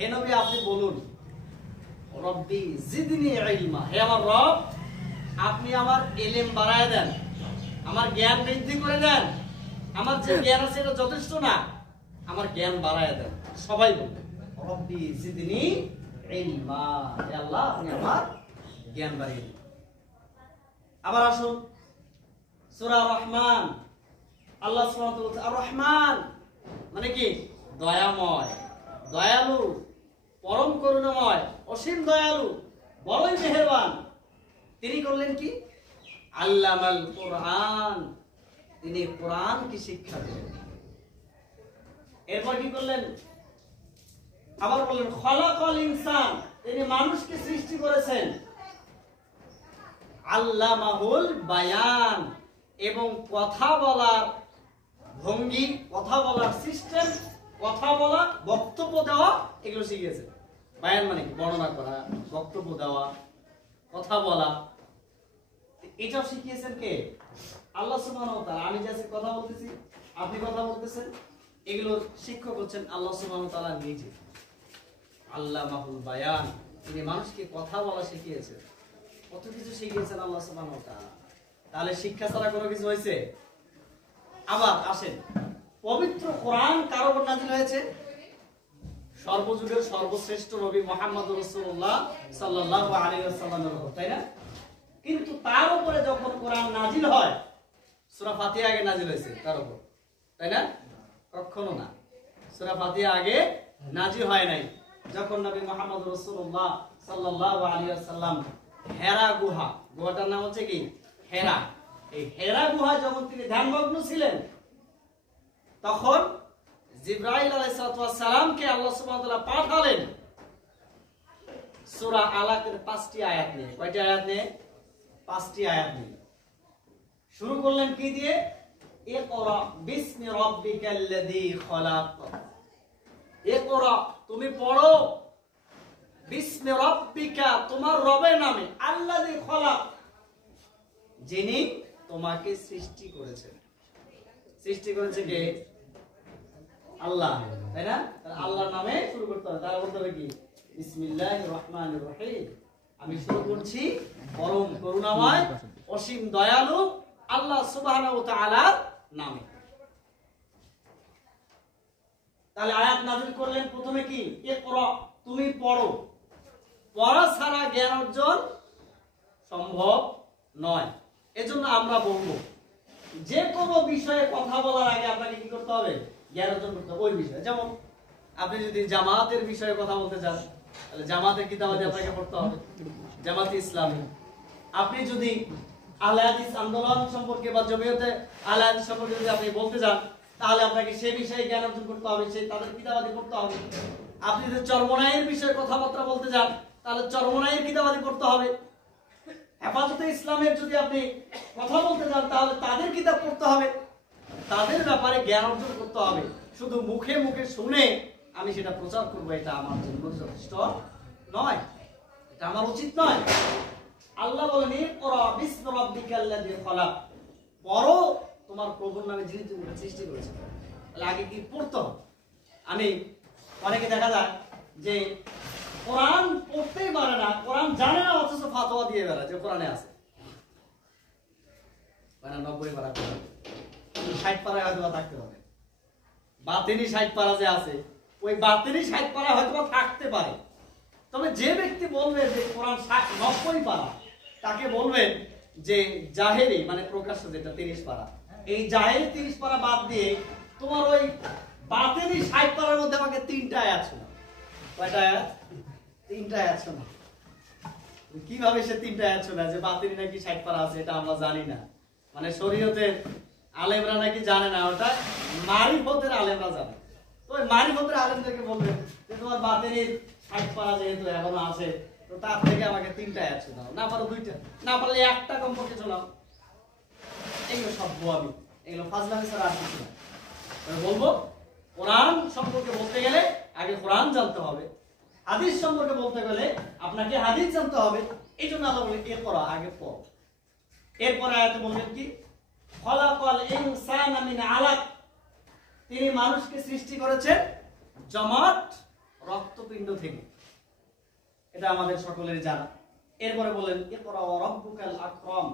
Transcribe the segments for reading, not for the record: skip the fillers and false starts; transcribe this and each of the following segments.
হে নবী আপনি বলুন রব্বি জিদনি ইলমা, হে আমার রব আপনি আমার ইলম বাড়ায় দেন, আমার জ্ঞান বৃদ্ধি করে দেন। আমার যে জ্ঞান আছে এটা যথেষ্ট না, আমার জ্ঞান বাড়ায় দেন। সবাই বলবেন রব্বি জিদনি ইলমা, হে আল্লাহ আপনি আমার জ্ঞান বাড়িয়ে দিন। আবার আসুন সূরা রহমান, আল্লাহ সুবহানাহু ওয়া তাআলা বলছেন আর রহমান মানে কি দয়াময়, দয়ালু, পরম করুণাময়, অসীম দয়ালু, বড়ই মেহেরবান। তিনি করলেন কি আল্লামাল কোরআন, তিনি কোরআনকে শিক্ষা দিলেন। এরপর কি করলেন আবার বললেন খলাকাল ইনসান, তিনি মানুষকে সৃষ্টি করেছেন। আল্লামাহুল বায়ান, এবং কথা বলার ভঙ্গি, কথা বলার সিস্টেম, কথা বলা, বক্তব্য দেওয়া এগুলো শিখিয়েছেন। বায়ান মানে কি বর্ণনা করা, বক্তব্য দেওয়া, কথা বলা, এটাও শিখিয়েছেন কে আল্লাহ সুবহানাহু ওয়া তাআলা। আমি যে কথা বলতেছি, আপনি কথা বলতেছেন, এগুলোর শিক্ষক হচ্ছেন আল্লাহ সুবহানাহু ওয়া তাআলা নিজে। আল্লামাহুল বায়ান, তিনি মানুষকে কথা বলা শিখিয়েছেন। কত কিছু শিখিয়েছেন আল্লাহ সুবহানাহু ওয়া তাআলা। তাহলে শিক্ষা ছাড়া কোনো কিছু হয়েছে? আবার আসেন পবিত্র কোরআন কার উপর নাযিল হয়েছে? সর্বযুগের সর্বশ্রেষ্ঠ নবী মুহাম্মদ রাসূলুল্লাহ সাল্লাল্লাহু আলাইহি ওয়াসাল্লামের উপর, তাই না? কিন্তু তার উপরে যখন কোরআন নাযিল হয়, সূরা ফাতিহা আগে নাযিল হয়েছে তার উপর, তাই না? কখনো না, সূরা ফাতিহা আগে নাযিল হয় নাই। যখন নবী মুহাম্মদ রাসূলুল্লাহ সাল্লাল্লাহু আলাইহি ওয়াসাল্লাম হেরা গুহা, গুহাটার নাম হচ্ছে কি হেরা, এই হেরা গুহা যখন তিনি ধ্যানমগ্ন ছিলেন, তখন জিবরাইল আলাইহিস সালামকে আল্লাহ সুবহানাহু ওয়া তাআলা পাঠালেন সূরা আলাকের 5টি আয়াত নিয়ে। কয়টি আয়াত নিয়ে? 5টি আয়াত নিয়ে। শুরু করলেন কি দিয়ে? ইকরা বিসমি রাব্বিকাল্লাযী খলাক, ইকরা তুমি পড়ো, বিসমি রাব্বিকা তোমার রবের নামে, আল্লাযী খলাক যিনি তোমাকে সৃষ্টি করেছেন। সৃষ্টি করেছে কে? আল্লাহ, তাই না? আল্লাহর নামে শুরু করতে হবে। তারা বলতে হবে কি বিসমিল্লাহির রহমানির রহিম, আমি শুরু করছি পরম করুণাময় অসীম দয়ালু আল্লাহ সুবহানাহু ওয়া তাআলার নামে। তাহলে আয়াত নাযিল করলেন প্রথমে কি ইকরা তুমি পড়ো, পড়া ছাড়া জ্ঞান অর্জন সম্ভব নয়। এজন্য আমরা বলবো যে কোনো বিষয়ে কথা বলার আগে আপনাকে কি করতে হবে? জ্ঞান অর্জন করতে হবে ওই বিষয়ে। যেমন আপনি যদি জামাতের বিষয়ে কথা বলতে চান, তাহলে জামাতের কিতাবাদি আপনাকে পড়তে হবে, জামাতে ইসলামী। আপনি যদি আহলে হাদিস আন্দোলন সম্পর্কে বা জমিয়তে আহলে হাদিস সম্পর্কে যদি আপনি বলতে চান, তাহলে আপনাকে সেই বিষয়ে জ্ঞান অর্জন করতে হবে, সেই তাদের কিতাবাদি পড়তে হবে। আপনি যদি চরমনাইয়ের বিষয়ে কথাবার্তা বলতে চান, তাহলে চরমনাইয়ের কিতাবাদি পড়তে হবে। হেফাজতে ইসলামের যদি আপনি কথা বলতে চান, তাহলে তাদের কিতাব পড়তে হবে, তাদের ব্যাপারে জ্ঞান অর্জন করতে হবে। শুধু মুখে মুখে শুনে আমি সেটা প্রচার করবো, এটা আমার জন্য যথেষ্ট নয়, এটা আমার উচিত নয়। আল্লাহ বলেন ইকরা বিসমি রাব্বিকাল্লাযী খলাক, পড়ো তোমার প্রভুর নামে যিনি তোমাকে সৃষ্টি করেছেন। তাহলে আগে কি পড়তে হবে? আমি অনেকে দেখা যায় যে কোরআন পড়তেই পারে না, কোরআন জানে না, অথচ ফাতোয়া দিয়ে বেড়ায় যে কোরআনে আছে। মানে 90 পারা, 60 পারা হয়তো থাকতে পারে, বাতিনি 60 পারা যে আছে, ওই বাতিনি 60 পারা হয়তো থাকতে পারে। তবে যে ব্যক্তি বলবে যে কোরআন 90 পারা, তাকে বলবেন যে জাহেরি মানে প্রকাশ্য যেটা 30 পারা, এই জাহেরি 30 পারা বাদ দিয়ে তোমার ওই বাতিনি 60 পারার মধ্যে আমাকে 3টা আয়াত শোনা। কয়টা আয়াত? 3টা আয়াত শোনা। কিভাবে সে 3টা আয়াত শোনা যে বাতিনি নাকি 60 পারা আছে? এটা আমরা জানি না, মানে শরীয়তের আলেমরা নাকি জানে না, ওটা মারিফতের আলেমরা জানে। তো ওই মারিফতের আলেমদেরকে বলবেন যে তোমার বাতিনি 60 পারা যেহেতু এখনো আছে, তো তার থেকে আমাকে 3টা আয়াত শোনাও, না পারো 2টা, না পারলে 1টা কমপক্ষে শোনাও। এগুলো সব বোয়াবি, এগুলো ফাজলামি ছাড়া আর কিছু না। বলবো কোরআন সম্পর্কে বলতে গেলে আগে কোরআন জানতে হবে, হাদিস সম্পর্কে বলতে গেলে আপনাকে হাদিস জানতে হবে। এই জন্য আল্লাহ বলে ইকরা, আগে পড়। এরপর আয়াতে বললেন কি খলাকাল ইনসানা মিন আলাক, তিনি মানুষকে সৃষ্টি করেছেন জমাট রক্তপিণ্ড থেকে। এটা আমাদের সকলেরই জানা। এরপরে বলেন ইকরা ওয়া রাব্বুকাল আকরাম,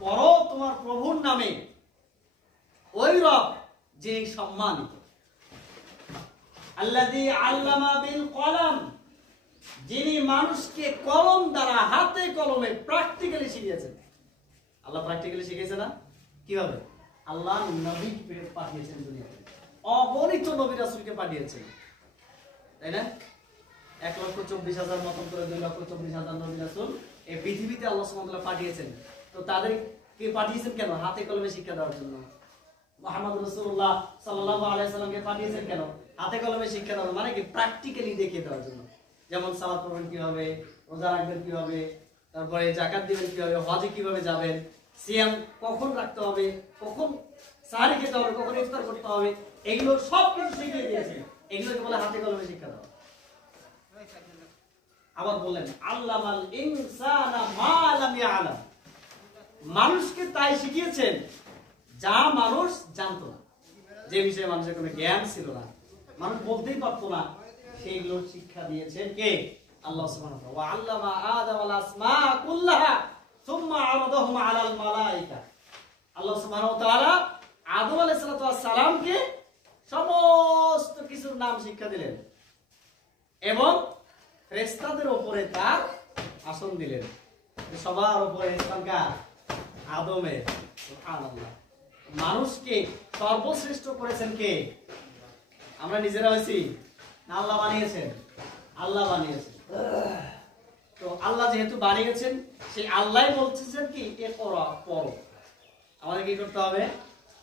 পড়ো তোমার প্রভুর নামে, ওই রব যিনি সম্মানিত। আল্লাযী আল্লামা বিল কলম, যিনি মানুষকে কলম দ্বারা, হাতে কলমে প্র্যাকটিক্যালি শিখিয়েছেন। আল্লাহ প্র্যাকটিক্যালি শিখিয়েছে না? কিভাবে? আল্লাহ নবী পাঠিয়েছেন দুনিয়াতে, অগণিত নবী রাসূলকে পাঠিয়েছেন, তাই না? 1,24,000 মতন করে 2,24,000 নবী রাসূল এই পৃথিবীতে আল্লাহ সুবহানাহু ওয়া তাআলা পাঠিয়েছেন। তো তাদেরকে পাঠিয়েছেন কেন? হাতে কলমে শিক্ষা দেওয়ার জন্য। মুহাম্মদ রাসূলুল্লাহ সাল্লাল্লাহু আলাইহি ওয়াসাল্লামকে পাঠিয়েছেন কেন? হাতে কলমে শিক্ষা দেওয়ার, মানে কি প্র্যাকটিক্যালি দেখিয়ে দেওয়ার জন্য। যেমন সালাত পড়বেন কিভাবে, রোজা রাখবেন কিভাবে, তারপরে যাকাত দিবেন কিভাবে, হজে কিভাবে যাবেন, সিয়াম কখন রাখতে হবে, কখন সাহারি খেতে হবে, কখন ইফতার করতে হবে, এগুলো সব কিছু শিখিয়ে দিয়েছেন। এগুলোকে বলে হাতে কলমে শিক্ষা দেওয়া। আবার বললেন আল্লামাল ইনসানা মা লাম ইয়ালাম, মানুষকে তাই শিখিয়েছেন যা মানুষ জানতো না, যে বিষয়ে মানুষের কোনো জ্ঞান ছিল না, মানুষ বলতেই পারতো না, সেইগুলো শিক্ষা দিয়েছেন কে? আল্লাহ সুবহানাহু ওয়া তাআলা। ওয়া আল্লামা আদামাল আসমা কুল্লাহা সুম্মা আরাদাহুম আলাল মালায়েকা, আল্লাহ সুবহানাহু ওয়া তাআলা আদম আলাইহিস সালামকে সমস্ত কিছুর নাম শিক্ষা দিলেন এবং ফেরেশতাদের উপরে তার আসন দিলেন। সবার উপরে স্থান কার? আদমের। সুবহানাল্লাহ। মানুষকে সর্বশ্রেষ্ঠ করেছেন কে? আমরা নিজেরা হইছি না আল্লাহ বানিয়েছেন? আল্লাহ বানিয়েছেন। তো আল্লাহ যেহেতু বানিয়েছেন, সেই আল্লাহই বলতেছেন কি এ পড়ো, পড়ো। আমাদের কি করতে হবে?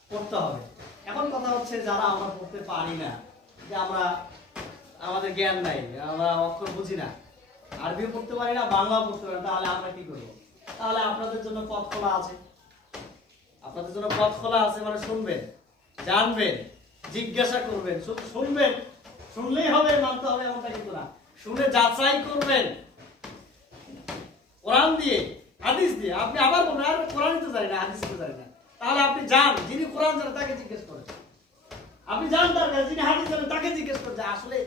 পড়তে হবে। এখন কথা হচ্ছে যারা আমরা পড়তে পারি না, যে আমরা আমাদের জ্ঞান নাই, আমরা অক্ষর বুঝি না, আরবিও পড়তে পারি না, বাংলাও পড়তে পারি না, তাহলে আমরা কি করবো? তাহলে আপনাদের জন্য পথ খোলা আছে। আপনাদের জন্য পথ খোলা আছে, মানে শুনবেন, জানবেন, জিজ্ঞাসা করবেন। শুধু শুনবেন, শুনলেই হবে, মানতে হবে এমনটা কিন্তু না। শুনে যাচাই করবেন কোরআন দিয়ে, হাদিস দিয়ে। আপনি আবার বলবেন আর কোরআনই তো জানি না, হাদিস তো জানি না, তাহলে আপনি যান, যিনি কোরআন জানেন তাকে জিজ্ঞেস করেন। আপনি যান তার কাছে, যিনি হাদিস জানেন তাকে জিজ্ঞেস করেন, আসলে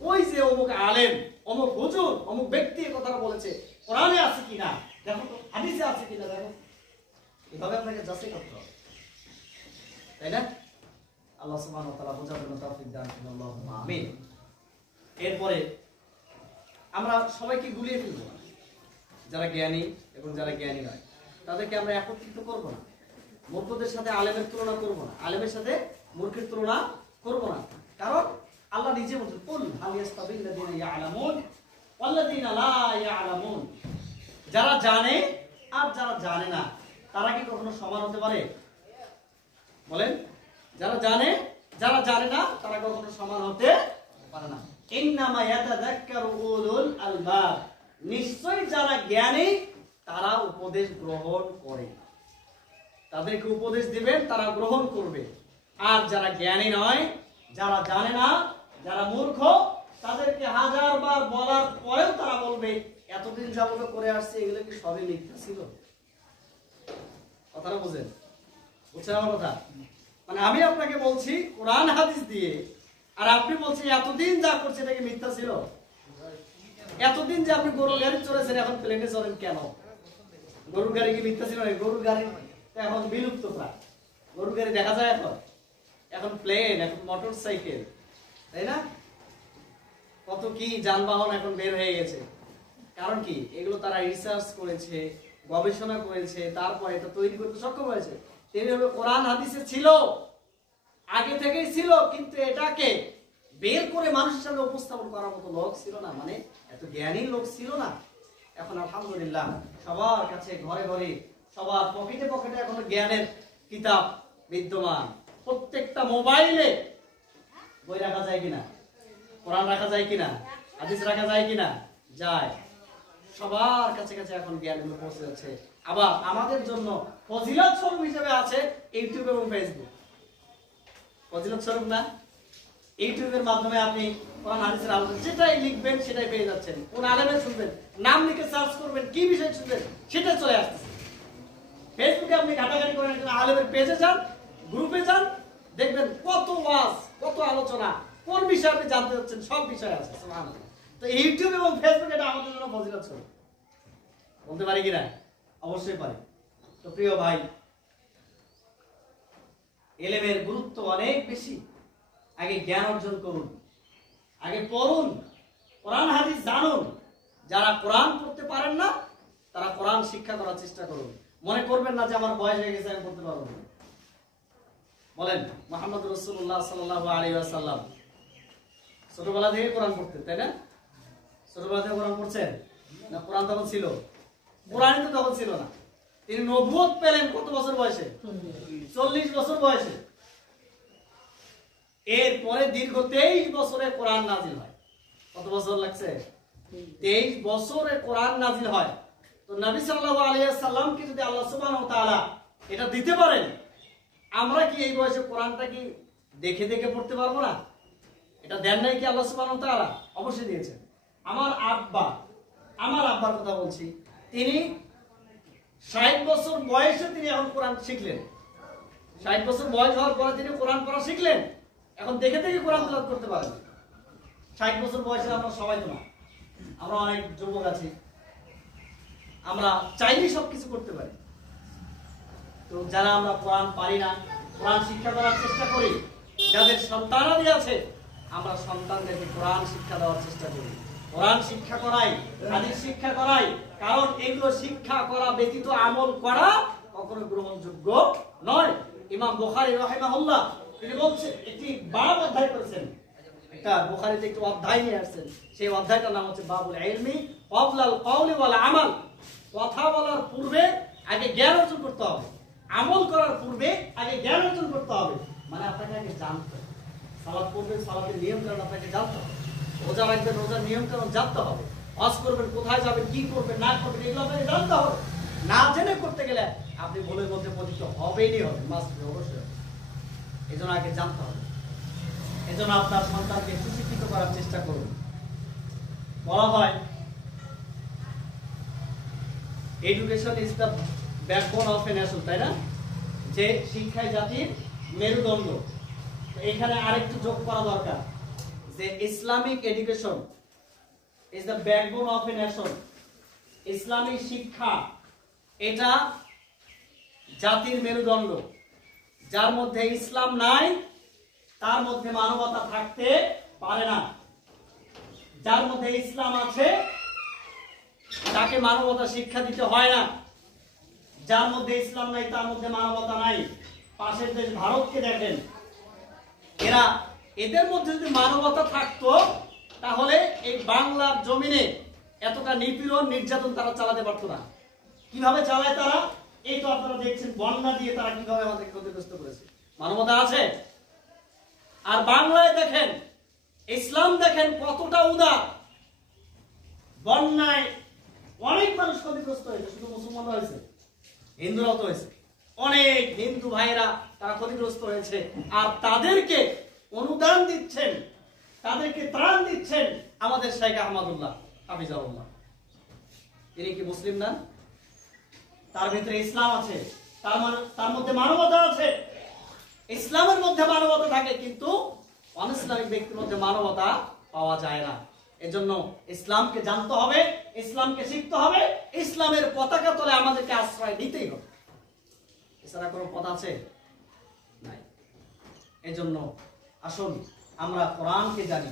ওই যে অমুক আলেম, অমুক হুজুর, অমুক ব্যক্তি এই কথাটা বলেছে, কোরআনে আছে কিনা দেখো তো, হাদিসে আছে কিনা দেখো। এভাবে আপনাকে যাচাই করতে হবে, তাই না? আল্লাহ সুবহানাহু ওয়া তাআলা বোঝার জন্য তৌফিক দান করুন, আল্লাহুম্মা আমিন। এরপরে আমরা সবাইকে গুলিয়ে ফেলবো না, যারা জ্ঞানী এবং যারা জ্ঞানী নয় তাদেরকে আমরা একত্রিত করব না। মূর্খদের সাথে আলেমের তুলনা করব না, আলেমের সাথে মূর্খের তুলনা করব না। কারণ আল্লাহ নিজে বলছেন কুল হাল ইয়াস্তাবিল্লাযিনা ইয়ালামুন ওয়াল্লাযিনা লা ইয়ালামুন, যারা জানে আর যারা জানে না তারা কি কখনো সমান হতে পারে? বলেন, যারা জানে যারা জানে না তারা কখনো সমান হতে পারে না। ইন্নামা ইয়াতাযাক্কারু উলুল আলবাব, নিশ্চয়ই যারা জ্ঞানী তারা উপদেশ গ্রহণ করে। তাদেরকে উপদেশ দিবেন, তারা গ্রহণ করবে। আর যারা জ্ঞানী নয়, যারা জানে না, যারা মূর্খ, তাদেরকে হাজারবার বলার পরেও তারা বলবে এতদিন যাবত করে আসছে এগুলো কি সবই মিথ্যা ছিল। কথাটা বুঝেন? বুঝছেন আমার কথা? মানে আমি আপনাকে বলছি কোরআন হাদিস দিয়ে, আর আপনি বলছেন এতদিন যা করছে এটা কি মিথ্যা ছিল? এতদিন যে আপনি গরুর গাড়ি চড়েছেন, এখন প্লেনে চড়েন কেন? গরুর গাড়ি কি মিথ্যা ছিল? গরুর গাড়ি এখন বিলুপ্ত প্রায়। গরুর গাড়ি দেখা যায় এখন, এখন প্লেন, এখন মোটর সাইকেল, তাই না? কত কি যানবাহন এখন বের হয়ে গেছে। কারণ কি? এগুলো তারা রিসার্চ করেছে, গবেষণা করেছে, তারপরে এটা তৈরি করতে সক্ষম হয়েছে। তেমনি কোরআন হাদিসে ছিল, আগে থেকেই ছিল, কিন্তু এটাকে বের করে মানুষের সামনে উপস্থাপন করার মতো লোক ছিল না, মানে এত জ্ঞানী লোক ছিল না। এখন আলহামদুলিল্লাহ সবার কাছে, ঘরে ঘরে, সবার পকেটে পকেটে এখন জ্ঞানের কিতাব বিদ্যমান। প্রত্যেকটা মোবাইলে বই রাখা যায় কিনা, কোরআন রাখা যায় কিনা, হাদিস রাখা যায় কিনা? যায়। সবার কাছে কাছে এখন জ্ঞানগুলো পৌঁছে যাচ্ছে। আবার আমাদের জন্য ফজিলত স্বরূপ হিসেবে আছে ইউটিউব এবং ফেসবুক। ফজিলত স্বরূপ না? ইউটিউবের মাধ্যমে আপনি কোরআন হাদিসের আলোচনা যেটাই লিখবেন সেটাই পেয়ে যাচ্ছেন। কোন আলেমের শুনবেন, নাম লিখে সার্চ করবেন, কি বিষয় শুনবেন সেটা চলে আসছে। ফেসবুকে আপনি ঘাটাঘাটি করেন, আলেমের পেজে যান, গ্রুপে যান, দেখবেন কত ওয়াজ, কত আলোচনা, কোন বিষয়ে আপনি জানতে চাচ্ছেন সব বিষয় আছে। সুবহানাল্লাহ। তো ইউটিউব এবং ফেসবুক এটা আমাদের জন্য ফজিলত ছিল, বলতে পারি কিনা? অবশ্যই পারি। তো প্রিয় ভাই, ইলমের গুরুত্ব অনেক বেশি। আগে জ্ঞান অর্জন করুন, আগে পড়ুন, কোরআন হাদিস জানুন। যারা কোরআন পড়তে পারেন না তারা কোরআন শিক্ষা করার চেষ্টা করুন। মনে করবেন না যে আমার বয়স হয়ে গেছে আমি পড়তে পারবো না। বলেন, মুহাম্মদ রাসূলুল্লাহ সাল্লাল্লাহু আলাইহি ওয়াসাল্লাম ছোটবেলা থেকে কোরআন পড়তেন, তাই না? ছোটবেলা থেকে কোরআন পড়ছেন না? কোরআন তখন ছিল? কোরআন তো তখন ছিল না। তিনি নবুয়ত পেলেন কত বছর বয়সে? 40 বছর বয়সে। এরপরে দীর্ঘ 23 বছরে কোরআন নাজিল হয়। কত বছর লাগছে? 23 বছরে কোরআন নাজিল হয়। তো নবী সাল্লাল্লাহু আলাইহি ওয়াসাল্লামকে যদি আল্লাহ সুবহানাহু ওয়া তাআলা এটা দিতে পারেন, আমরা কি এই বয়সে কোরআনটা কি দেখে দেখে পড়তে পারবো না? এটা দেন নাই কি আল্লাহ সুবহানাহু ওয়া তাআলা? অবশ্যই দিয়েছেন। আমার আব্বার কথা বলছি, তিনি 60 বছর বয়সে তিনি এখন কোরআন শিখলেন। 60 বছর বয়স হওয়ার পরে তিনি কোরআন পড়া শিখলেন, এখন দেখে দেখে কোরআন তেলাওয়াত করতে পারেন। 60 বছর বয়সে আমরা সবাই তো না, আমরা অনেক যুবক আছি, আমরা চাইলেই সবকিছু করতে পারি। তো যারা আমরা কোরআন পারি না, কোরআন শিক্ষা করার চেষ্টা করি, যাদের সন্তানাদি আছে আমরা সন্তানদেরকে কোরআন শিক্ষা দেওয়ার চেষ্টা করি, কোরআন শিক্ষা করাই, হাদিস শিক্ষা করাই। কারণ এগুলো শিক্ষা করা ব্যতীত আমল করা কখনো গ্রহণযোগ্য নয়। ইমাম বুখারী রাহিমাহুল্লাহ তিনি বলছেন, একটি বাব অধ্যায় করেছেন, একটা বুখারীতে একটি অধ্যায় নিয়ে আসছেন। সেই অধ্যায়টার নাম হচ্ছে বাবুল ইলমি ক্বাবলাল কওলি ওয়াল আমাল। কথা বলার পূর্বে আগে জ্ঞান অর্জন করতে হবে, আমল করার পূর্বে আগে জ্ঞান অর্জন করতে হবে। মানে আপনাকে আগে জানতে হবে, সালাত পড়বেন, সালাতের নিয়ম কানুন আপনাকে জানতে হবে, রোজা রাখবেন, রোজার নিয়ম কানুন জানতে হবে, হজ করবেন, কোথায় যাবেন, কি করবেন না করবেন এগুলো আপনাকে জানতে হবে। না জেনে করতে গেলে আপনি ভুলের মধ্যে পতিত হবেনই হবে, মাস্ট বি, অবশ্যই। এই জন্য আগে জানতে হবে। এই জন্য আপনার সন্তানকে সুশিক্ষিত করার চেষ্টা করুন। বলা হয় education is the backbone of a nation, তাই না? যে শিক্ষাই জাতির মেরুদণ্ড। এখানে আরেকটু যোগ করা দরকার যে Islamic education is the backbone of a nation. Islamic শিক্ষা এটা জাতির মেরুদণ্ড। যার মধ্যে ইসলাম নাই তার মধ্যে মানবতা থাকতে পারে না। যার মধ্যে ইসলাম আছে তাকে মানবতা শিক্ষা দিতে হয় না। যার মধ্যে ইসলাম নাই তার মধ্যে মানবতা নাই। পাশের দেশ ভারতকে দেখেন, এদের মধ্যে যদি মানবতা থাকতো তাহলে এই বাংলার জমিনে এতটা নিপীড়ন নির্যাতন তারা চালাতে পারতো না। কিভাবে চালায় তারা? এই তো আপনারা দেখছেন, বন্যা দিয়ে তারা কিভাবে আমাদের ক্ষতিগ্রস্ত করেছে। মানবতা আছে? আর বাংলায় দেখেন, ইসলাম দেখেন কতটা উদার। বন্যায় অনেক মানুষ ক্ষতিগ্রস্ত হয়েছে, শুধু মুসলমানরা হয়েছে, হিন্দুরাও তো হয়েছে। অনেক হিন্দু ভাইরা তারা ক্ষতিগ্রস্ত হয়েছে, আর তাদেরকে অনুদান দিচ্ছেন, তাদেরকে ত্রাণ দিচ্ছেন আমাদের শেখ আহমদুল্লাহ হাফিজাহুল্লাহ। তিনি কি মুসলিম না? তার ভিতরে ইসলাম আছে, তার মধ্যে মানবতা আছে। ইসলামের মধ্যে মানবতা থাকে, কিন্তু অনইসলামিক ব্যক্তির মধ্যে মানবতা পাওয়া যায় না। এজন্য ইসলামকে জানতে হবে, ইসলামকে শিখতে হবে, ইসলামের পতাকা তলে আমাদেরকে আশ্রয় নিতেই হবে। এছাড়া কোনো পথ আছে? নাই। এজন্য আসুন আমরা কোরআনকে জানি,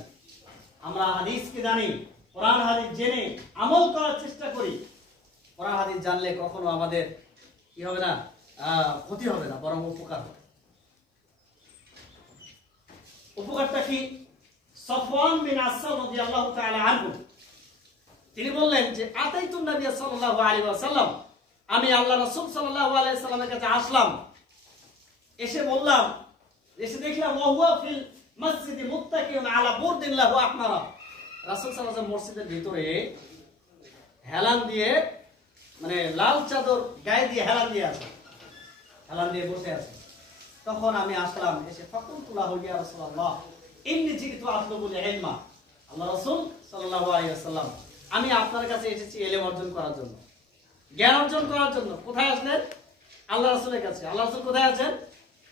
আমরা হাদিসকে জানি, কোরআন হাদিস জেনে আমল করার চেষ্টা করি। কোরআন হাদিস জানলে কখনো আমাদের কি হবে না, ক্ষতি হবে না, বরং উপকার হবে। উপকারটা কি? সফওয়ান বিন আসাদ রাদিয়াল্লাহু তাআলা আনহু তিনি বললেন যে আতাইতুন নবী সাল্লাল্লাহু আলাইহি ওয়াসাল্লাম, আমি আল্লাহ রাসূল সাল্লাল্লাহু আলাইহি ওয়াসাল্লামের কাছে আসলাম, এসে দেখলাম ওয়া ফিল মসজিদে মুত্তাকিউন আলা বুরদিন লাহু আহমারা। রাসূল সাল্লাল্লাহু আলাইহি ওয়াসাল্লাম মসজিদের ভিতরে হেলান দিয়ে, মানে লাল চাদর গায়ে দিয়ে হেলান দিয়ে আছে, হেলান দিয়ে বসে আছে। তখন আমি আসলাম, এসে ফাকুলতু লাহু ইয়া রাসূলুল্লাহ ইন্নী জিতু আতলুবুল ইলমা। আল্লাহ রাসূল সাল্লাল্লাহু আলাইহি ওয়াসাল্লাম, আমি আপনার কাছে এসেছি ইলম অর্জন করার জন্য, জ্ঞান অর্জন করার জন্য। কোথায় আসলেন? আল্লাহ রাসূলের কাছে। আল্লাহ রাসূল কোথায় আছেন?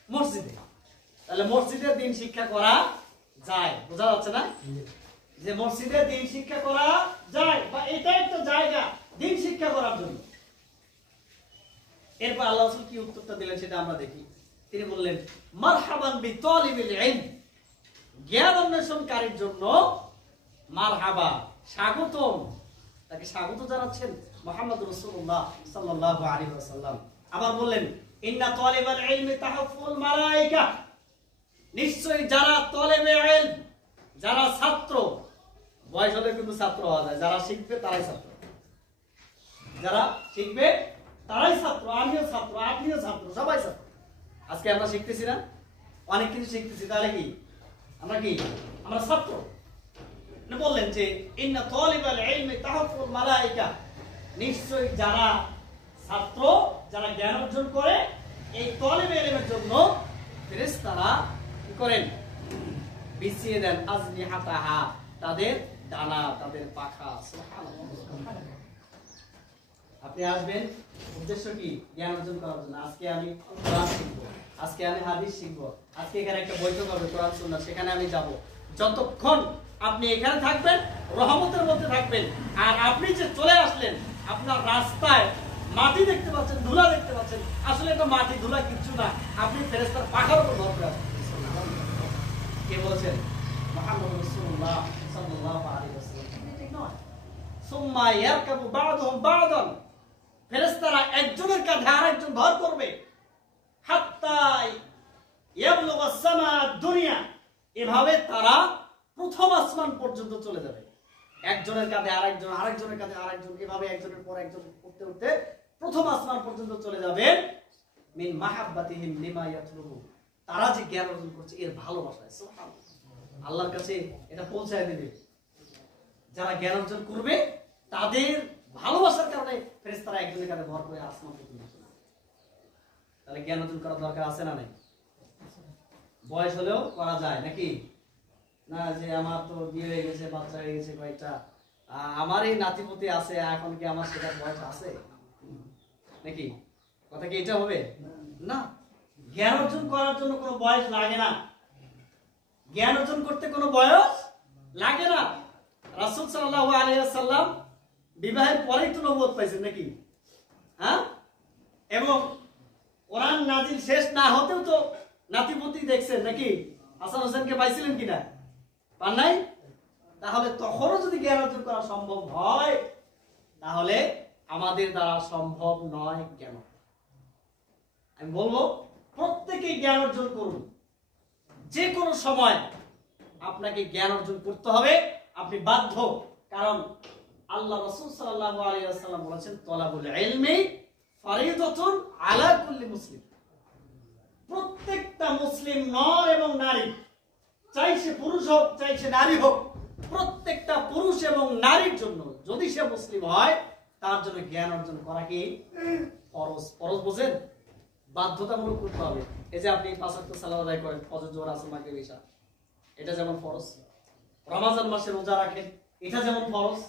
মসজিদে। তাহলে মসজিদের দিন শিক্ষা করা যায়। বোঝা যাচ্ছে না যে মসজিদে দিন শিক্ষা করা যায়, বা এটা একটা জায়গা দিন শিক্ষা করার জন্য। এরপর আল্লাহ রাসূল কি উত্তরটা দিলেন সেটা আমরা দেখি। তিনি বললেন, মারহাবান বিতালিবিল ইলম, জ্ঞান অন্বেষণকারীর জন্য মারহাবা, স্বাগতম। তাকে স্বাগত জানাচ্ছেন মুহাম্মদ রাসূলুল্লাহ সাল্লাল্লাহু আলাইহি ওয়াসাল্লাম। আবার বললেন, ইন্না তালিবাল ইলমি তাহাফুল মালায়েকা, নিশ্চয়ই যারা তালিবে ইলম, যারা ছাত্র, বয়স হলে কিন্তু ছাত্র হওয়া যায়, যারা শিখবে তারাই ছাত্র, যারা শিখবে তারাই ছাত্র। আমিও ছাত্র, আপনিও ছাত্র, সবাই ছাত্র। আজকে আমরা শিখতেছি না, অনেক কিছু শিখতেছি, তাহলে কি আমরা কি আমরা ছাত্র? বললেন যে ইন্না তালিবাল ইলমি তাহাফুল মালায়েকা, নিশ্চয়ই যারা ছাত্র, যারা জ্ঞান অর্জন করে, এই তালিবে ইলমের জন্য ফেরেশতারা কি করেন? বিছিয়ে দেন আজনিহাতাহা, তাদের ডানা, তাদের পাখা। সুবহানাল্লাহ। আপনি আসবেন, উদ্দেশ্য কি? জ্ঞান অর্জন করার জন্য। আজকে আমি কোরআন শিখবো, আজকে আমি হাদিস শিখবো, আজকে এখানে একটা বৈঠক হবে কোরআন সুন্নাহ, সেখানে আমি যাব। যতক্ষণ আপনি এখানে থাকবেন, রহমতের মধ্যে থাকবেন। আর আপনি যে চলে আসলেন, আপনার রাস্তায় মাটি দেখতে পাচ্ছেন, ধুলা দেখতে পাচ্ছেন, আসলে এটা মাটি ধুলা কিচ্ছু না, আপনি ফেরেশতার পাখার উপর ভর করে আছেন। কে বলেছেন? মুহাম্মদ রাসূলুল্লাহ সাল্লাল্লাহু আলাইহি ওয়াসাল্লাম। ঠিক নয়? সুম্মা ইয়ারকাবু বা'দুহুম বা'দান, ফেরেশতারা একজনের কাঁধে আরেকজন ভর করবে। হাত্তা ইয়াবলুগা সামা দুনিয়া, এভাবে তারা প্রথম আসমান পর্যন্ত চলে যাবে। একজনের কাঁধে আরেকজন, আরেকজনের কাঁধে আরেকজন, এভাবে একজনের পর একজন উঠতে উঠতে প্রথম আসমান পর্যন্ত চলে যাবেন। মিন মাহাব্বাতিহিম লিমা ইয়াতলুবু, তারা যে জ্ঞান অর্জন করছে এর ভালোবাসায়। সুবহানাল্লাহ। আল্লাহর কাছে এটা পৌঁছায় দেবে। যারা জ্ঞান অর্জন করবে তাদের ভালোবাসার কারণে ফেরেশতারা একজনের কাঁধে ভর করে আসমান পর্যন্ত চলে যাবে। তাহলে জ্ঞান অর্জন করার দরকার আছে না নাই? বয়স হলেও করা যায় নাকি? না যে আমার তো বিয়ে হয়ে গেছে, বাচ্চা হয়ে গেছে কয়েকটা, আমার এই নাতিপুতি আছে, এখন কি আমার সেটার বয়স আছে নাকি? কথা কি এটা হবে? না। জ্ঞান অর্জন করার জন্য কোনো বয়স লাগে না, জ্ঞান অর্জন করতে কোনো বয়স লাগে না। রাসূল সাল্লাল্লাহু আলাইহি ওয়াসাল্লাম বিবাহের পরেই তো নবুয়ত পাইছেন নাকি? হ্যাঁ, এবং কোরআন নাজিল শেষ না হতেও তো নাতিপুতি দেখছেন নাকি? হাসান হোসেনকে পাইছিলেন কিনা? পান নাই? তাহলে তখনও যদি জ্ঞান অর্জন করা সম্ভব হয়, তাহলে আমাদের দ্বারা সম্ভব নয় কেন? আমি বলবো প্রত্যেকেই জ্ঞান অর্জন করুন। যে কোনো সময় আপনাকে জ্ঞান অর্জন করতে হবে, আপনি বাধ্য। কারণ আল্লাহ রাসূল সাল্লাল্লাহু আলাইহি ওয়াসাল্লাম বলেছেন, তলাবুল ইলমি ফরিদাতুন আলা কুল্লি মুসলিম। প্রত্যেকটা মুসলিম নর এবং নারী, চাই সে পুরুষ হোক চাই সে নারী হোক, প্রত্যেকটা পুরুষ এবং নারীর জন্য, যদি সে মুসলিম হয়, তার জন্য জ্ঞান অর্জন করা কি ফরজ। ফরজ বোঝেন? বাধ্যতামূলক করতে হবে। এই যে আপনি ৫ ওয়াক্ত সালাত আদায় করেন, ফজর, জোহর, আসর, মাগরিব, ইশা, এটা যেমন ফরজ। রমজান মাসে রোজা রাখেন, এটা যেমন ফরজ।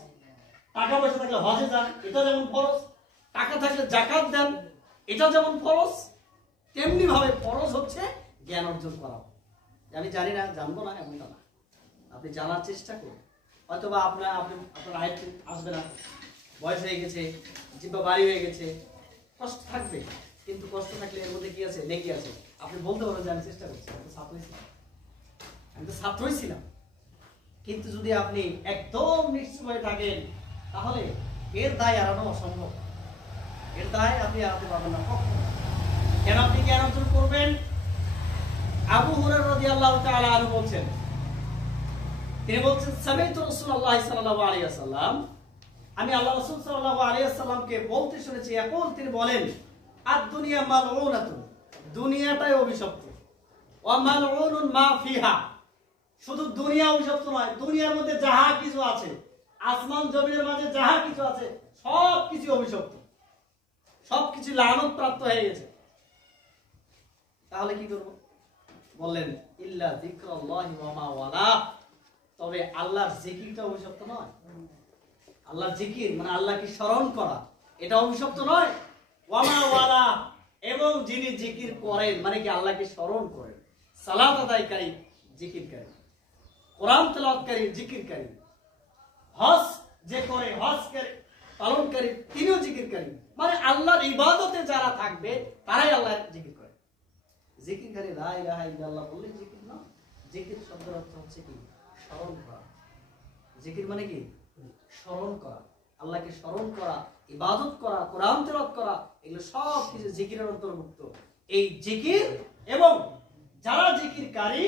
টাকা পয়সা থাকলে হজে যান, এটা যেমন ফরজ। টাকা থাকলে যাকাত দেন, এটা যেমন ফরজ। তেমনি ভাবে ফরজ হচ্ছে জ্ঞান অর্জন করা। আমি জানি না, জানবো না এমনটা না, আপনি জানার চেষ্টা করুন। হয়তোবা আপনার আয়ত্তে আসবে না, বয়স হয়ে গেছে, জিহ্বা ভারী হয়ে গেছে, কষ্ট থাকবে, কিন্তু কষ্ট থাকলে এর মধ্যে কি আছে? নেকি আছে। আপনি বলতে পারেন যে আমি চেষ্টা করছি, আমি তো ছাত্রই ছিলাম। কিন্তু যদি আপনি একদম নিশ্চয় হয়ে থাকেন, তাহলে এর দায় এড়ানো অসম্ভব। এর দায় আপনি এড়াতে পারবেন না কখনো। কেন আপনি জ্ঞান অর্জন করবেন? আবু হুরায়রা রাদিয়াল্লাহু তাআলা আনহু বলছেন, তিনি বলছেন, সামি'তু রাসূলুল্লাহ সাল্লাল্লাহু আলাইহি ওয়াসাল্লাম, আমি আল্লাহ রাসূল সাল্লাল্লাহু আলাইহি ওয়াসাল্লামকে বলতে শুনেছি, এখন তিনি বলেন, আদ-দুনিয়া মালউনাতুন, দুনিয়াটাই অভিশপ্ত। ওয়া মালউনুন মা ফিহা, শুধু দুনিয়া অভিশপ্ত নয়, দুনিয়ার মধ্যে যাহা কিছু আছে, আসমান জমিনের মাঝে যাহা কিছু আছে, সব কিছু অভিশপ্ত, সবকিছু লানত প্রাপ্ত হয়ে গেছে। তাহলে কি করব? বললেন, ইল্লা যিকরাল্লাহি ওয়া মা ওয়ালা, তবে আল্লাহর জিকিরটা অভিশপ্ত নয়। আল্লাহর জিকির মানে আল্লাহকে স্মরণ করা, এটা অভিশপ্ত নয়। ওয়া মা ওয়ালা, এবং যিনি জিকির করেন মানে কি আল্লাহকে স্মরণ করেন, সালাত আদায়কারী, জিকিরকারী। কোরআন তেলাওয়াতকারী, জিকিরকারী। হজ যে করে, হজ করে পালনকারী, তিনিও জিকিরকারী। মানে আল্লাহর ইবাদতে যারা থাকবে তারাই আল্লাহ জিকির করে। জিকিরকারী লা ইলাহা ইল্লাল্লাহ বললে জিকির না। জিকির শব্দের অর্থ হচ্ছে কি? স্মরণ করা। জিকির মানে কি? স্মরণ করা, আল্লাহকে স্মরণ করা, ইবাদত করা, কোরআন তেলাওয়াত করা, এগুলো সব কিছু জিকিরের অন্তর্ভুক্ত। এই জিকির এবং যারা জিকিরকারী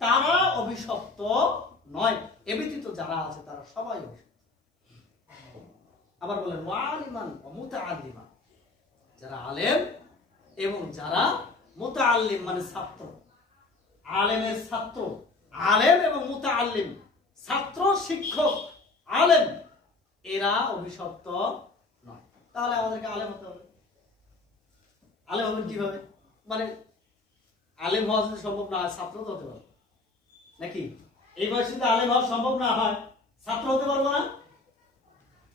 তারা অভিশপ্ত নয়, এ ব্যতীত যারা আছে তারা সবাই অভিশপ্ত। আবার বলেন ওয়ালিমান ওয়া মুতাআল্লিমান, যারা আলেম এবং যারা মুতাআল্লিম মানে ছাত্র। আলেমের ছাত্র, আলেম এবং মুতাআল্লিম, ছাত্র শিক্ষক আলেম, এরা অভিশপ্ত নয়। তাহলে আমাদেরকে আলেম হতে হবে। আলেম হবেন কিভাবে? মানে আলেম হওয়া যদি সম্ভব না হয়, ছাত্র তো হতে পারবে নাকি? এই বয়সে যদি আলেম হওয়া সম্ভব না হয়, ছাত্র হতে পারবো না?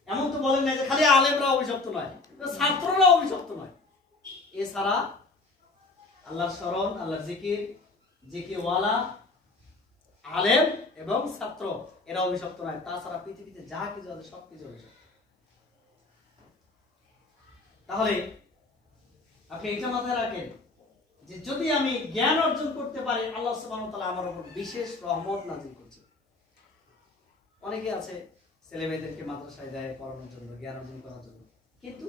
এমন তো বলেন না যে খালি আলেমরা অভিশপ্ত নয়, ছাত্ররা অভিশপ্ত নয়। এছাড়া আল্লাহর স্মরণ, আল্লাহর জিকির, জিকিরওয়ালা, আলেম এবং ছাত্র এরা অভিশপ্ত নয়। তাছাড়া পৃথিবীতে যা কিছু আছে সবকিছু অভিশপ্ত। তাহলে আপনি এটা মাথায় রাখেন যে যদি আমি জ্ঞান অর্জন করতে পারি, আল্লাহ সুবহানাহু ওয়া তাআলা আমার উপর বিশেষ রহমত নাযিল করছে। অনেকে আছে ছেলে মেয়েদেরকে মাদ্রাসায় দেয় পড়ানোর জন্য, জ্ঞান অর্জন করার জন্য, কিন্তু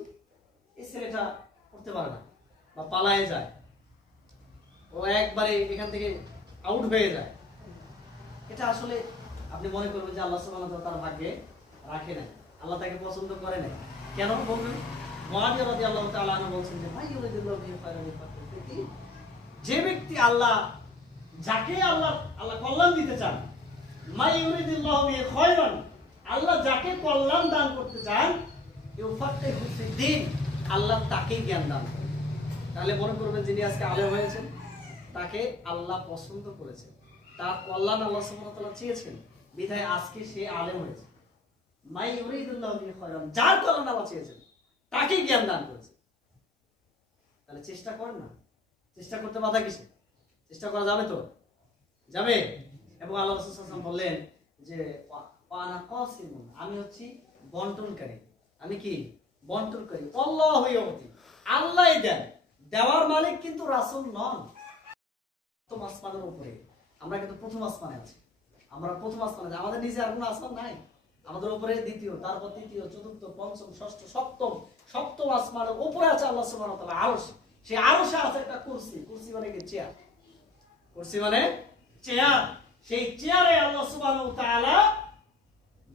এই ছেলেটা পড়তে পারে না বা পালায়ে যায়, ও একবারে এখান থেকে আউট হয়ে যায়। এটা আসলে আপনি মনে করবেন যে আল্লাহ সুবহানাহু ওয়া তাআলা তার ভাগ্যে রাখে নাই, আল্লাহ তাকে পছন্দ করে নাই। কেন বলবেন? মুআবিয়া রাদিয়াল্লাহু তাআলা আনহু বলছেন যে ভাই ইউরিদুল্লাহু বিহি খায়রান ইউফাক্কিহু, যে ব্যক্তি আল্লাহ, যাকে আল্লাহ কল্যাণ দিতে চান, মাই ইউরিদুল্লাহু বিহি খায়রান, আল্লাহ যাকে কল্যাণ দান করতে চান, ইউফাক্কিহু ফিদ্দীন, আল্লাহ তাকেই জ্ঞান দান করেন। তাহলে মনে করবেন যিনি আজকে আলেম হয়েছেন তাকে আল্লাহ পছন্দ করেছেন, তার কল্যাণ আল্লাহ সুবহানাহু ওয়া তাআলা চেয়েছেন, বিধায় আজকে সে আলেম হয়েছে। মাই ইউরিদুল্লাহু বিহি খায়রান, যার কল্যাণ আল্লাহ চেয়েছেন তাকেই জ্ঞান দান করেছে। তাহলে চেষ্টা করেন না, চেষ্টা করতে বাধা কিসে? চেষ্টা করা যাবে তো? যাবে। এবং আল্লাহ রাসূল সাল্লাল্লাহু আলাইহি ওয়াসাল্লাম বললেন যে ওয়ানা কাসিমুন, আমি হচ্ছি বন্টনকারী। আমি কি? বন্টনকারী। আল্লাহু ইয়াতি, আল্লাহই দেন, দেওয়ার মালিক কিন্তু রাসূল নন। প্রথম আসমানের উপরে, আমরা কিন্তু প্রথম আসমানে আছি। আমরা প্রথম আসমানে, আমাদের নিচে আর কোনো আসমান নাই। আমাদের উপরে দ্বিতীয়, তারপর তৃতীয়, চতুর্থ, পঞ্চম, ষষ্ঠ, সপ্তম, সপ্তম আসমানের উপরে আছে আল্লাহ সুবহানাহু ওয়া তাআলা আরশ। সেই আরশে আছে একটা কুরসি। কুরসি মানে কি? চেয়ার। কুরসি মানে চেয়ার। সেই চেয়ারে আল্লাহ সুবহানাহু ওয়া তাআলা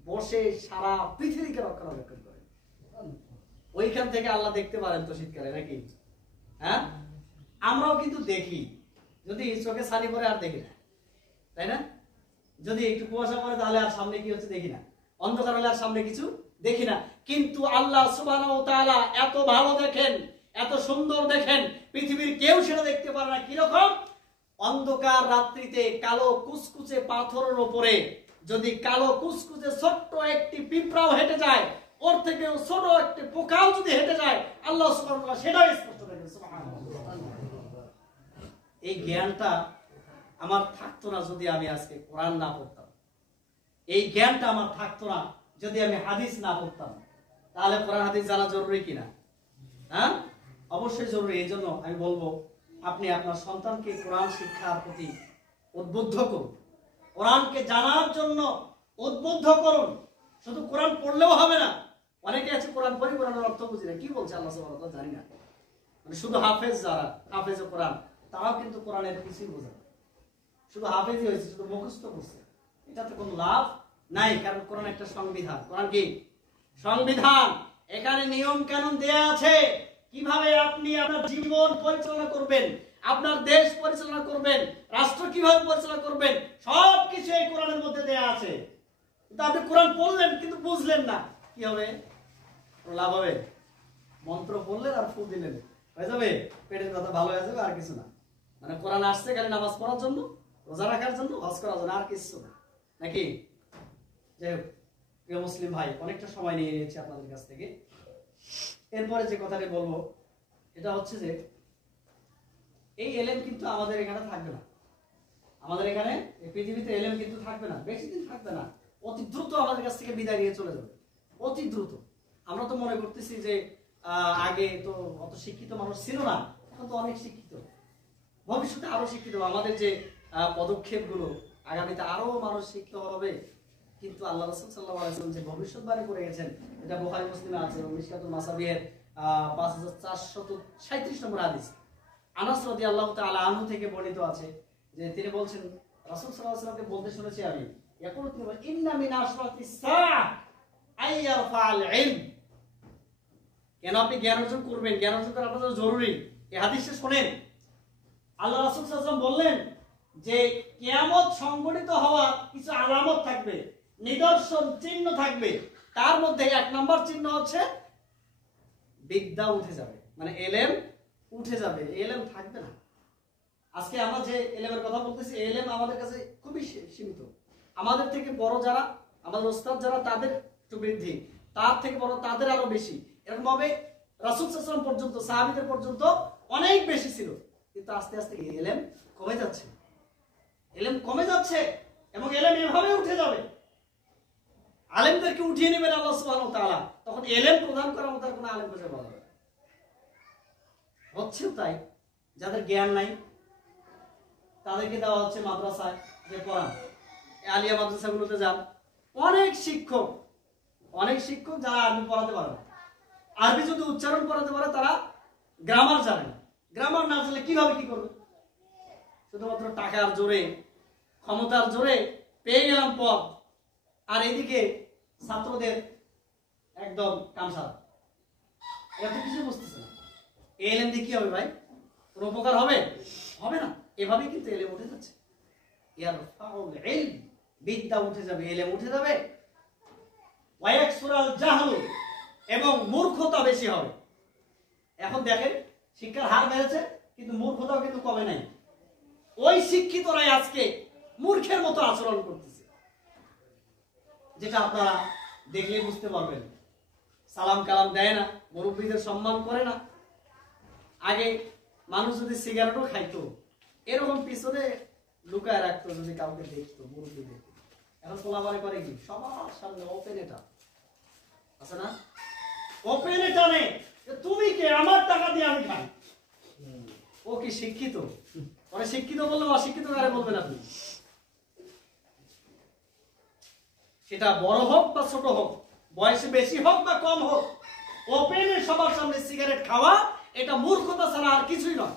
বসে সারা পৃথিবীকে রক্ষণাবেক্ষণ করেন। ওইখান থেকে আল্লাহ দেখতে পারেন তো শীতকালে নাকি? হ্যাঁ, আমরাও কিন্তু দেখি, যদি চোখে ছানি পড়ে আর দেখি না, তাই না? যদি একটু কুয়াশা পড়ে তাহলে আর সামনে কি হচ্ছে দেখি না, অন্ধকার হলে আর সামনে কিছু দেখি না। কিন্তু আল্লাহ সুবহানাহু ওয়া তাআলা এত ভালো দেখেন, এত সুন্দর দেখেন, পৃথিবীর কেউ সেটা দেখতে পারে না। কিরকম? অন্ধকার রাত্রিতে কালো কুচকুচে পাথরের উপরে যদি কালো কুচকুচে ছোট্ট একটি পিঁপড়াও হেঁটে যায়, ওর থেকে ছোট একটি পোকাও যদি হেঁটে যায়, আল্লাহ সুবহানাহু ওয়া তাআলা সেটাও স্পষ্ট দেখেন। সুবহানাল্লাহ। এই জ্ঞানটা আমার থাকতো না যদি আমি আজকে কোরআন না পড়তাম। এই জ্ঞানটা আমার থাকতো না যদি আমি হাদিস না পড়তাম। তাহলে কোরআন হাদিস জানা জরুরি কিনা? হ্যাঁ, অবশ্যই জরুরি। এই জন্য আমি বলবো আপনি আপনার সন্তানকে কোরআন শিক্ষার প্রতি উদ্বুদ্ধ করুন, কোরআনকে জানার জন্য উদ্বুদ্ধ করুন। শুধু কোরআন পড়লেও হবে না। অনেকে আছে কোরআন পড়ি, কোরআনের অর্থ বুঝি না, কি বলছে আল্লাহ সুবহানাহু ওয়া তাআলা জানি না। মানে শুধু হাফেজ, যারা হাফেজ কোরআন, তারাও কিন্তু কোরআনের কিছুই বোঝে না। শুধু হাফেজই হয়েছে, শুধু মুখস্থ করছে, এটাতে কোনো লাভ নাই। কারণ কোরআন একটা সংবিধান। কোরআন কি? সংবিধান। এখানে নিয়ম কানুন দেয়া আছে কিভাবে আপনি আপনার জীবন পরিচালনা করবেন, আপনার দেশ পরিচালনা করবেন, রাষ্ট্র কিভাবে পরিচালনা করবেন, সবকিছু এই কোরআনের মধ্যে দেয়া আছে। কিন্তু আপনি কোরআন পড়লেন কিন্তু বুঝলেন না, কি হবে? লাভ হবে? মন্ত্র পড়লেন আর ফু দিলেন, হয়ে যাবে, পেটের কথা ভালো হয়ে যাবে, আর কিছু না। মানে কোরআন আসছে খালি নামাজ পড়ার জন্য, রোজা রাখার জন্য, হজ করার জন্য, আর কিছু না নাকি? যাই হোক প্রিয় মুসলিম ভাই, অনেকটা সময় নিয়ে নিয়েছি আপনাদের কাছ থেকে। এরপরে যে কথাটি বলবো এটা হচ্ছে যে এই এলেম কিন্তু আমাদের এখানে থাকবে না। আমাদের এখানে এই পৃথিবীতে এলেম কিন্তু থাকবে না, বেশি দিন থাকবে না, অতি দ্রুত আমাদের কাছ থেকে বিদায় নিয়ে চলে যাবে, অতি দ্রুত। আমরা তো মনে করতেছি যে আগে তো অত শিক্ষিত মানুষ ছিল না, এখন তো অনেক শিক্ষিত, ভবিষ্যতে আরো শিক্ষিত। আমাদের যে পদক্ষেপগুলো, আগামীতে আরো মানুষ শিক্ষিত হবে। কিন্তু আল্লাহ রাসূল সাল্লাল্লাহু আলাইহি ওয়াসাল্লাম যে ভবিষ্যৎবাণী করে গেছেন, এটা বুখারী মুসলিমে আছে, মিশকাতুল মাসাবিহের 5437 নম্বর হাদিস। আনাস রাদিয়াল্লাহু তাআলা আনহু থেকে বর্ণিত আছে যে তিনি বলছেন, রাসূল সাল্লাল্লাহু আলাইহি ওয়াসাল্লামকে বলতে শুনেছি আমি, ইয়াকুলু, তিনি বলেন, ইন্না মিন আশরাতিস সাআ আইয়ারফাল ইলম। কেন আপনি জ্ঞান অর্জন করবেন, জ্ঞান অর্জন করা আপনার জন্য জরুরি। এই হাদিসটা শুনেন, আল্লাহ রাসূল সাল্লাল্লাহু আলাইহি ওয়াসাল্লাম বললেন যে কিয়ামত সংঘটিত হওয়ার কিছু আলামত থাকবে, নিদর্শন, চিহ্ন থাকবে। তার মধ্যে এক নম্বর চিহ্ন হচ্ছে বিদ্যা উঠে যাবে, মানে এলেম উঠে যাবে, এলেম থাকবে না। আজকে আমরা যে এলেমের কথা বলতেছি, এলেম আমাদের কাছে খুবই সীমিত। আমাদের থেকে বড় যারা, আমাদের ওস্তাদ যারা, তাদের একটু বৃদ্ধি, তার থেকে বড় তাদের আরো বেশি। এরকম ভাবে রাসূল সাল্লাল্লাহু আলাইহি ওয়াসাল্লাম পর্যন্ত, সাহাবীদের পর্যন্ত অনেক বেশি ছিল। কিন্তু আস্তে আস্তে এলেম কমে যাচ্ছে, এলেম কমে যাচ্ছে, এবং এলেম এভাবে উঠে যাবে। আলেমদেরকে উঠিয়ে নেবেন আল্লাহ সুবহানাহু ওয়া তাআলা, তখন এলেম প্রদান করার মতো কোনো আলেম খুঁজে পাওয়া যাবে না। হচ্ছেও তাই, যাদের জ্ঞান নাই তাদেরকে দেওয়া হচ্ছে মাদ্রাসায় যে পড়ান, আলিয়া মাদ্রাসাগুলোতে যান, অনেক শিক্ষক যারা আরবি পড়াতে পারে না। আরবি যদি উচ্চারণ করাতে পারে, তারা গ্রামার জানে না। গ্রামার না জানলে কিভাবে কি করবে? শুধুমাত্র টাকার জোরে, ক্ষমতার জোরে পেয়ে গেলাম পদ, আর এদিকে ছাত্রদের একদম কামসার, এত কিছু বুঝতেছে না। এলেম দিয়ে কি হবে ভাই? কোনো উপকার হবে? হবে না। এভাবেই কিন্তু এলেম উঠে যাচ্ছে, ইয়ারফাউল ইলম, বিদ্যা উঠে যাবে, এলেম উঠে যাবে। ওয়ায়াকসুরাল জাহল, এবং মূর্খতা বেশি হবে। এখন দেখেন, শিক্ষার হার বেড়েছে কিন্তু মূর্খতাও কিন্তু কমে নাই। ওই শিক্ষিতরাই আজকে মূর্খের মতো আচরণ করতেছে, যেটা আপনারা দেখলে বুঝতে পারবেন। সালাম কালাম দেয় না, মুরব্বীদের সম্মান করে না। আগে মানুষ যদি সিগারেটও খাইতো, এরকম পিছনে লুকায় রাখতো যদি কাউকে দেখতো, মুরব্বী দেখতো। এখন পোলাপারে করে কি? সবার সামনে ওপেন, এটা আছে না, ওপেন এটা নেই, তুমি কে, আমার টাকা দিয়ে আমি খাই। ও কি শিক্ষিত? ওরা শিক্ষিত বললে অশিক্ষিত কারে বলবেন আপনি? সেটা বড় হোক বা ছোট হোক, বয়সে বেশি হোক বা কম হোক, ওপেনে সবার সামনে সিগারেট খাওয়া, এটা মূর্খতা ছাড়া আর কিছুই নয়।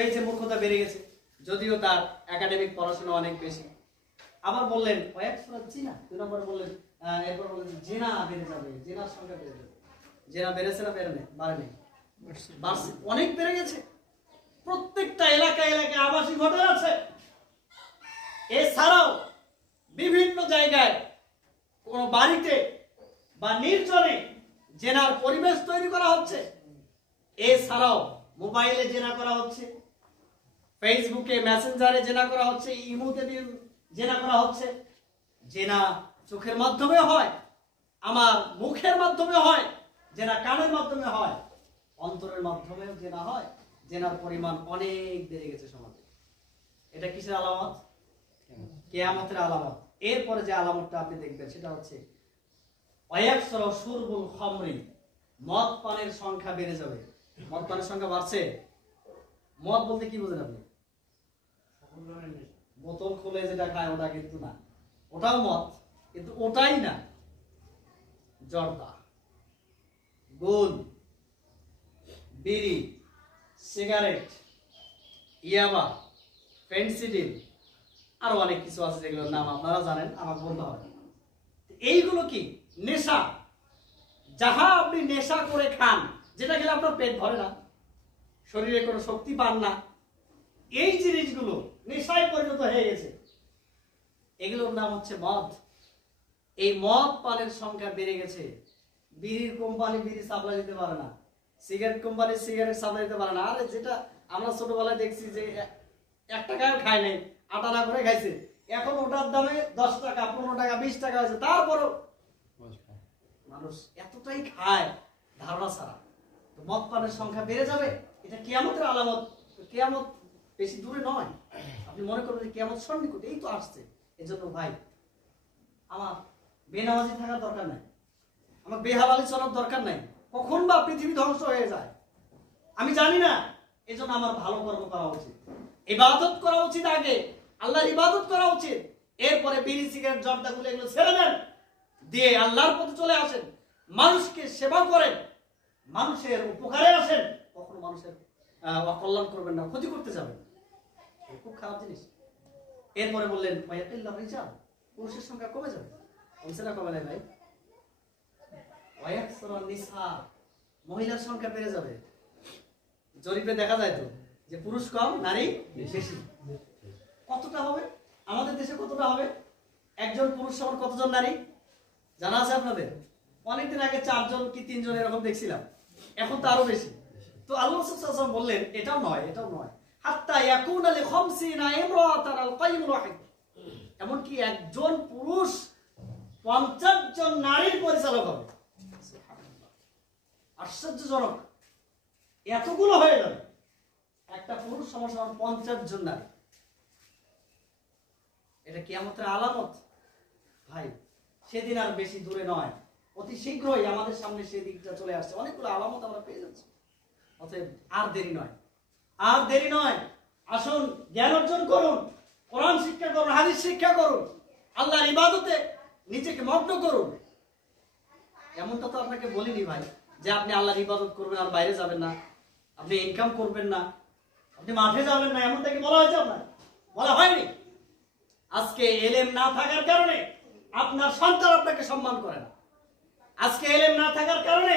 এই যে মূর্খতা বেড়ে গেছে, যদিও তার একাডেমিক পড়াশোনা অনেক বেশি। আবার বললেন জিনা, 2 নম্বরে বললেন, এরপর বললেন জিনা বেড়ে যাবে, জিনার সংখ্যা বেড়ে যাবে। জিনা বেড়েছে না বেড়ে নেই? বাড়েনি, বাড়ছে, অনেক বেড়ে গেছে। প্রত্যেকটা এলাকায় আবাসিক হোটেল আছে। এছাড়াও বিভিন্ন জায়গায় কোন বাড়িতে বা নির্জনে জেনার পরিবেশ তৈরি করা হচ্ছে। এছাড়াও মোবাইলে জেনা করা হচ্ছে, ফেসবুকে, মেসেঞ্জারে জেনা করা হচ্ছে, ইমোতে জেনা করা হচ্ছে। জেনা চোখের মাধ্যমে হয়, আমার মুখের মাধ্যমে হয়, জেনা কানের মাধ্যমে হয়, অন্তরের মাধ্যমেও জেনা হয়। জেনার পরিমাণ অনেক বেড়ে গেছে সমাজে। এটা কিসের আলামত? কিয়ামতের আলামত। এরপরে যে আলামতটা আপনি দেখবেন সেটা হচ্ছে ওয়ায়াকসুরু শুরবুল খামরি, মদ পানের সংখ্যা বেড়ে যাবে। মদ পানের সংখ্যা বাড়ছে। মদ বলতে কি বোঝেন আপনি? বোতল খুলে যেটা খায় ওটা কিন্তু না, ওটাও মদ, কিন্তু ওটাই না। জর্দা, গুল, বিড়ি, সিগারেট, ইয়াবা, ফেন্সিডিল, আরো অনেক কিছু আছে যেগুলোর নাম আপনারা জানেন, আমার বলতে হবে। এইগুলো কি? নেশা। যাহা আপনি নেশা করে খান, যেটা খেলে আপনার পেট ভরে না, শরীরে কোনো শক্তি পান না, এই জিনিসগুলো নেশায় পরিণত হয়ে গেছে, এগুলোর নাম হচ্ছে মদ। এই মদ পানের সংখ্যা বেড়ে গেছে। বিড়ির কোম্পানি বিড়ি সাপ্লাই দিতে পারে না, সিগারেট কোম্পানি সিগারেট সাপ্লাই দিতে পারে না। আরে যেটা আমরা ছোটবেলায় দেখছি যে 1 টাকাও খায় নাই, 8 আনা করে খাইছে, এখন ওটার দামে 10 টাকা, 15 টাকা, 20 টাকা হয়েছে। তারপরও মানুষ এতটাই খায় ধারণা ছাড়া। তো মদ পানের সংখ্যা বেড়ে যাবে, এটা কিয়ামতের আলামত। কিয়ামত বেশি দূরে নয়। আপনি মনে করবেন কিয়ামত সন্নিকট, এই তো আসছে। এজন্য ভাই আমার বেনামাজি থাকার দরকার নাই, আমার বেহালালি চলার দরকার নাই। কখন বা পৃথিবী ধ্বংস হয়ে যায় আমি জানি না। এজন্য আমার ভালো কর্ম করা উচিত, ইবাদত করা উচিত, আগে আল্লাহর ইবাদত করা উচিত। এরপরে বিড়ি সিগারেট জর্দাগুলো এগুলো ছেড়ে দেন, দিয়ে আল্লাহর পথে চলে আসেন, মানুষকে সেবা করেন, মানুষের উপকারে আসেন। কখনো মানুষের অকল্যাণ করবেন না, ক্ষতি করতে যাবেন, খুব খারাপ জিনিস। এরপরে বললেন পুরুষের সংখ্যা কমে যাবে। কমছে না কমে নাই ভাই? মহিলার সংখ্যা বেড়ে যাবে। জরিপে দেখা যায় তো যে পুরুষ কম নারী বেশি। কতটা হবে আমাদের দেশে? কতটা হবে? একজন পুরুষ সমান কতজন নারী জানা আছে আপনাদের? অনেকদিন আগে 4 জন কি 3 জন এরকম দেখছিলাম, এখন তো আরো বেশি। তো আল্লাহ রাসূল সাল্লাল্লাহু আলাইহি ওয়াসাল্লাম বললেন এটাও নয়, এটাও নয়, হাত্তা ইয়াকুনা লি 50 ইমরাতান আল কাইমুল ওয়াহিদ, এমনকি একজন পুরুষ 50 জন নারীর পরিচালক হবে। আশ্চর্যজনক, এতগুলো হয়ে যাবে, একটা পুরুষ সমান 50 জন নারী। এটা কিয়ামতের আলামত ভাই। সেদিন আর বেশি দূরে নয়, অতি শীঘ্রই আমাদের সামনে সেই দিকটা চলে আসছে। অনেকগুলো আলামত আমরা পেয়ে যাচ্ছি। অতএব আর দেরি নয়, আর দেরি নয়। আসুন জ্ঞান অর্জন করুন, কোরআন শিক্ষা করুন, হাদিস শিক্ষা করুন, আল্লাহর ইবাদতে নিজেকে মগ্ন করুন। এমনটা তো আপনাকে বলিনি ভাই যে আপনি আল্লাহর ইবাদত করবেন আর বাইরে যাবেন না, আপনি ইনকাম করবেন না, আপনি মাঠে যাবেন না, এমনটা কি বলা হয়েছে? আপনার বলা হয়নি। আজকে এলেম না থাকার কারণে আপনার সন্তান আপনাকে সম্মান করে না। আজকে এলেম না থাকার কারণে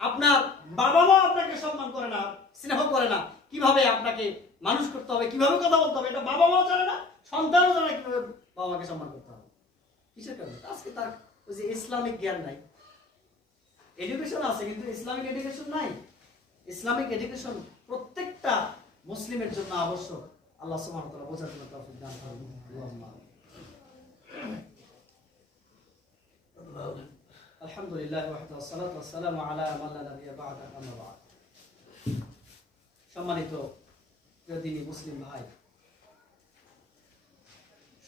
আপনার বাবা মা আপনাকে সম্মান করে না, স্নেহ করে না। কিভাবে আপনাকে মানুষ করতে হবে, কিভাবে কথা বলতে হবে, এটা বাবা মাও জানে না, সন্তানও জানে না কিভাবে বাবা মাকে সম্মান করতে হবে। কিসের কারণে? আজকে তার ওই যে ইসলামিক জ্ঞান নাই। এডুকেশন আছে কিন্তু ইসলামিক এডুকেশন নাই। ইসলামিক এডুকেশন প্রত্যেকটা মুসলিমের জন্য আবশ্যক। আল্লাহ সুবহানাহু ওয়া তাআলা বোঝার জন্য তৌফিক দান করুন। আলহামদুলিল্লাহ ওয়াহদাহু ওয়াসসালাতু ওয়াসসালামু আলা মান লা নাবিয়্যা বা'দা, আম্মা বা'দ। সম্মানিত প্রিয় মুসলিম ভাই,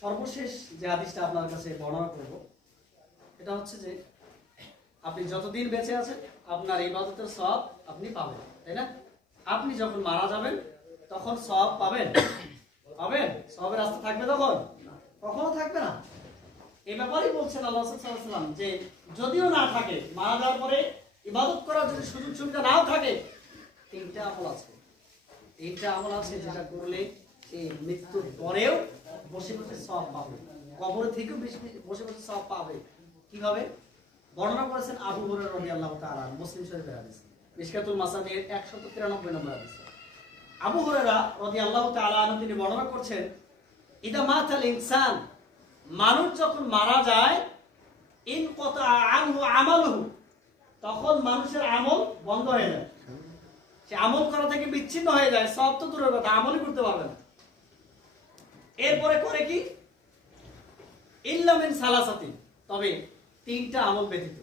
সর্বশেষ যে হাদিসটা আপনার কাছে বর্ণনা করব এটা হচ্ছে যে আপনি যতদিন বেঁচে আছেন আপনার ইবাদতের সওয়াব আপনি পাবেন, তাই না? আপনি যখন মারা যাবেন তখন সওয়াব পাবেন? পাবেন? সওয়াবের রাস্তা থাকবে তখন? কখনো থাকবে না। এই ব্যাপারেই বলছেন আল্লাহ রাসূল সাল্লাল্লাহু আলাইহি ওয়াসাল্লাম যে যদিও না থাকে, মারা যাওয়ার পরে ইবাদত করার যদি সুযোগ সুবিধা নাও থাকে, 3টা আমল আছে। 3টা আমল আছে যেটা করলে এই মৃত্যুর পরেও বসে বসে সওয়াব পাবে, কবর থেকেও বসে বসে সওয়াব পাবে। কিভাবে বর্ণনা করেছেন আবু হুরায়রা রাদিয়াল্লাহু তাআলা, মুসলিম শরীফের হাদিস, মিশকাতুল মাসাবির 193 নম্বর হাদিস। আবু হুরায়রা রাদিয়াল্লাহু তাআলা আনহু তিনি বর্ণনা করছেন, ইদা মাতাল ইনসান, মানুষ যখন মারা যায়, ইনকাতা আনহু আমালুহু, তখন মানুষের আমল বন্ধ হয়ে যায়, সে আমল করা থেকে বিচ্ছিন্ন হয়ে যায়। সওয়াব তো দূরের কথা, আমলই করতে পারবে না। এরপরে করে কি? ইল্লা মিন সালাসাতিন, তবে 3টা আমল ব্যতীত,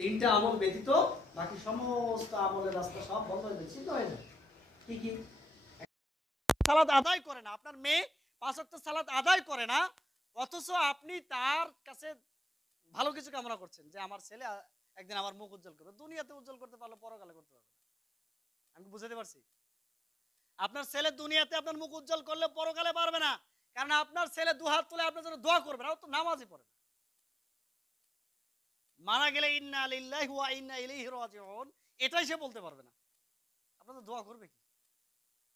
3টা আমল ব্যতীত বাকি সমস্ত আমলের রাস্তা সব বন্ধ হয়ে যায়, ছিন্ন হয়ে যায়। কি কি? সালাত আদায় করে না, আপনার মেয়ে 5 ওয়াক্ত সালাত আদায় করে না, অথচ আপনি তার কাছে ভালো কিছু কামনা করছেন যে আমার ছেলে একদিন আমার মুখ উজ্জ্বল করবে। দুনিয়াতে উজ্জ্বল করতে পারলে পরকালে করতে পারবে না। আমি বুঝাতে পারছি? আপনার ছেলে দুনিয়াতে আপনার মুখ উজ্জ্বল করলে পরকালে পারবে না, কারণ আপনার ছেলে 2 হাত তুলে আপনার জন্য দোয়া করবে না, ও তো নামাজই পড়ে না। মারা গেলে ইন্না লিল্লাহি ওয়া ইন্না ইলাইহি রাজিউন এটাই সে বলতে পারবে না, আপনার দোয়া করবে কি?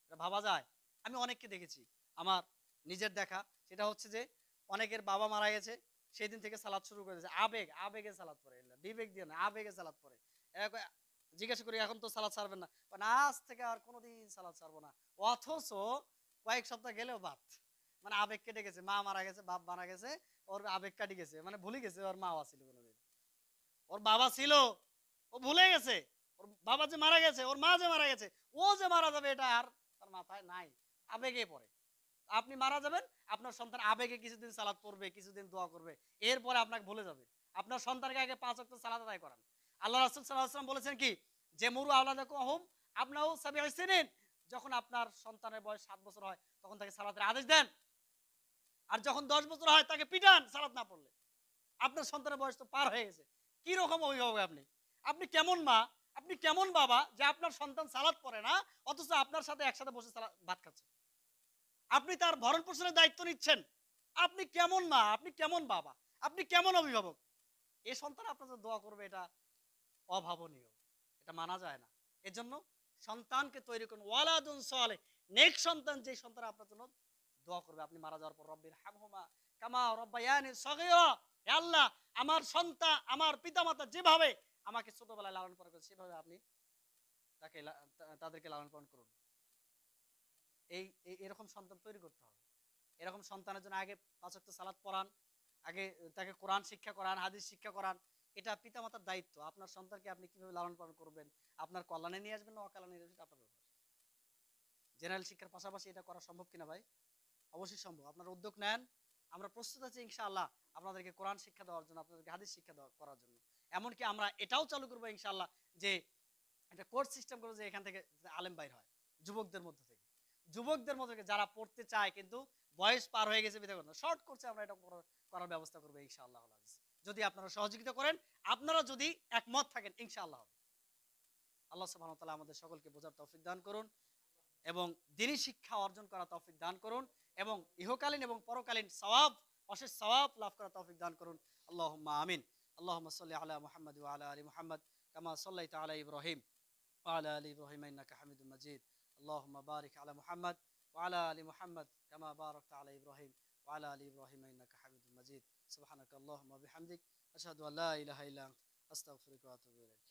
এটা ভাবা যায়? আমি অনেককে দেখেছি, আমার নিজের দেখা, সেটা হচ্ছে যে অনেকের বাবা মারা গেছে, সেই দিন থেকে সালাত শুরু করে দিয়েছে। আবেগে সালাত পড়ে, বিবেক দিয়ে না, আবেগে সালাত পড়ে। জিজ্ঞাসা করি এখন তো সালাত ছাড়বেন না, আজ থেকে আর কোনোদিন সালাত ছাড়বো না। অথচ কয়েক সপ্তাহ গেলেও বাদ, মানে আবেগ কেটে গেছে, মা মারা গেছে, বাপ মারা গেছে, ওর আবেগ কাটি গেছে, মানে ভুলে গেছে ওর মা ছিল কোনোদিন, ওর বাবা ছিল, ও ভুলে গেছে, ওর বাবা যে মারা গেছে, ওর মা যে মারা গেছে, ও যে মারা যাবে এটা আর তার মাথায় নাই, আবেগে পড়ে। আপনি মারা যাবেন, আপনার সন্তান আবেগে কিছুদিন সালাত পড়বে, কিছুদিন দোয়া করবে, এরপরে আপনাকে ভুলে যাবে। আপনার সন্তানকে আগে 5 ওয়াক্ত সালাত আদায় করান। আল্লাহ রাসূল সাল্লাল্লাহু আলাইহি ওয়াসাল্লাম বলেছেন কি, যে মুরু আওলাদাকুম হুম আবনাউ সাবঈ সিনিন, যখন আপনার সন্তানের বয়স 7 বছর হয় তখন তাকে সালাতের আদেশ দেন, আর যখন 10 বছর হয় তাকে পিটান সালাত না পড়লে। আপনার সন্তানের বয়স তো পার হয়ে গেছে, কি রকম অভিভাবক আপনি? আপনি কেমন মা, আপনি কেমন বাবা যে আপনার সন্তান সালাত পড়ে না অথচ আপনার সাথে একসাথে বসে ভাত খাচ্ছে, আপনি তার ভরণ পোষণের দায়িত্ব নিচ্ছেন? আপনি কেমন মা, আপনি কেমন বাবা, আপনি কেমন অভিভাবক? এই সন্তান আপনার জন্য দোয়া করবে, এটা অভাবনীয়, এটা মানা যায় না। এজন্য সন্তানকে তৈরি করুন, ওয়ালাদুন সালেহ, নেক সন্তান, যে সন্তান আপনার জন্য দোয়া করবে আপনি মারা যাওয়ার পর, রব্বির হামহুমা কামা রব্বায়ানি সগীরা, হে আল্লাহ আমার সন্তান, আমার পিতামাতা যেভাবে আমাকে ছোটবেলায় লালন পালন করেছে সেভাবে আপনি তাদেরকে লালন পালন করুন। এরকম সন্তান তৈরি করতে হবে। এরকম সন্তানের জন্য আগে 5 ওয়াক্ত সালাত পড়ান, আগে তাকে কোরআন শিক্ষা করান, হাদিস শিক্ষা করান। এটা পিতামাতার দায়িত্ব। আপনার সন্তানকে আপনি কিভাবে লালন পালন করবেন, আপনার কল্যাণে নিয়ে আসবেন না অকল্যাণে নিয়ে আসবেন, আপনার ব্যাপার। জেনারেল শিক্ষার পাশাপাশি এটা করা সম্ভব কিনা ভাই? অবশ্যই সম্ভব। আপনারা উদ্যোগ নেন, আমরা প্রস্তুত আছি ইনশাআল্লাহ আপনাদেরকে কোরআন শিক্ষা দেওয়ার জন্য, আপনাদেরকে হাদিস শিক্ষা করার জন্য। এমনকি আমরা এটাও চালু করবো ইনশাআল্লাহ যে একটা কোর্স সিস্টেম করবো যে এখান থেকে আলেম বাইর হয় যুবকদের মধ্যে থেকে, যারা পড়তে চায় কিন্তু বয়স পার হয়ে গেছে বিধায় শর্ট করছে, আমরা এটা করার ব্যবস্থা করবো ইনশাআল্লাহ। যদি আপনারা সহযোগিতা করেন, আপনারা যদি একমত থাকেন, ইনশাআল্লাহ হবে। আল্লাহ সুবহানাহু ওয়া তাআলা আমাদের সকলকে বোঝার তৌফিক দান করুন এবং দ্বীনি শিক্ষা অর্জন করার তৌফিক দান করুন এবং ইহকালীন এবং পরকালীন সওয়াব, অশেষ সওয়াব লাভ করার তৌফিক দান করুন। আল্লাহুম্মা আমিন। আল্লাহুম্মা সাল্লি আলা মুহাম্মাদ ওয়া আলা আলি মুহাম্মাদ কামা সাল্লাইতা আলা ইব্রাহিম ওয়া আলা আলি ইব্রাহিম ইন্নাকা হামিদুম মাজিদ। আল্লাহুম্মা বারিক আলা মুহাম্মাদ ওয়া আলা আলি মুহাম্মাদ কামা বারাকতা আলা ইব্রাহিম ওয়া আলা আলি ইব্রাহিম ইন্নাকা হামিদুম মাজিদ। সুবহানাকা আল্লাহুম্মা বিহামদিক আশহাদু আল্লা ইলাহা ইল্লা আনতা আস্তাগফিরুকা ওয়া আতুবু ইলাইক।